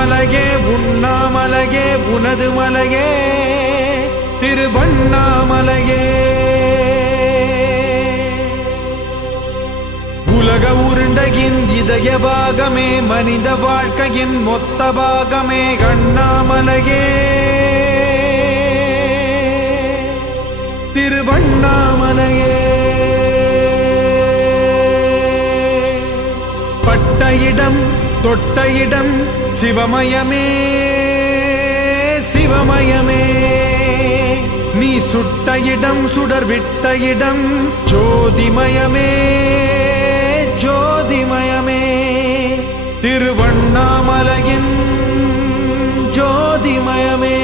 உண்ணாமலையே உண்ணாமலையே உனது மலையே திருவண்ணாமலையே. உலக உருண்டையின் இதய பாகமே மனித வாழ்க்கையின் மொத்த பாகமே அண்ணாமலையே திருவண்ணாமலையே. பட்ட இடம் தொட்ட இடம் சிவமயமே சிவமயமே. நீ சுட்ட இடம் சுடர் விட்ட இடம் ஜோதிமயமே ஜோதிமயமே. திருவண்ணாமலையின் ஜோதிமயமே.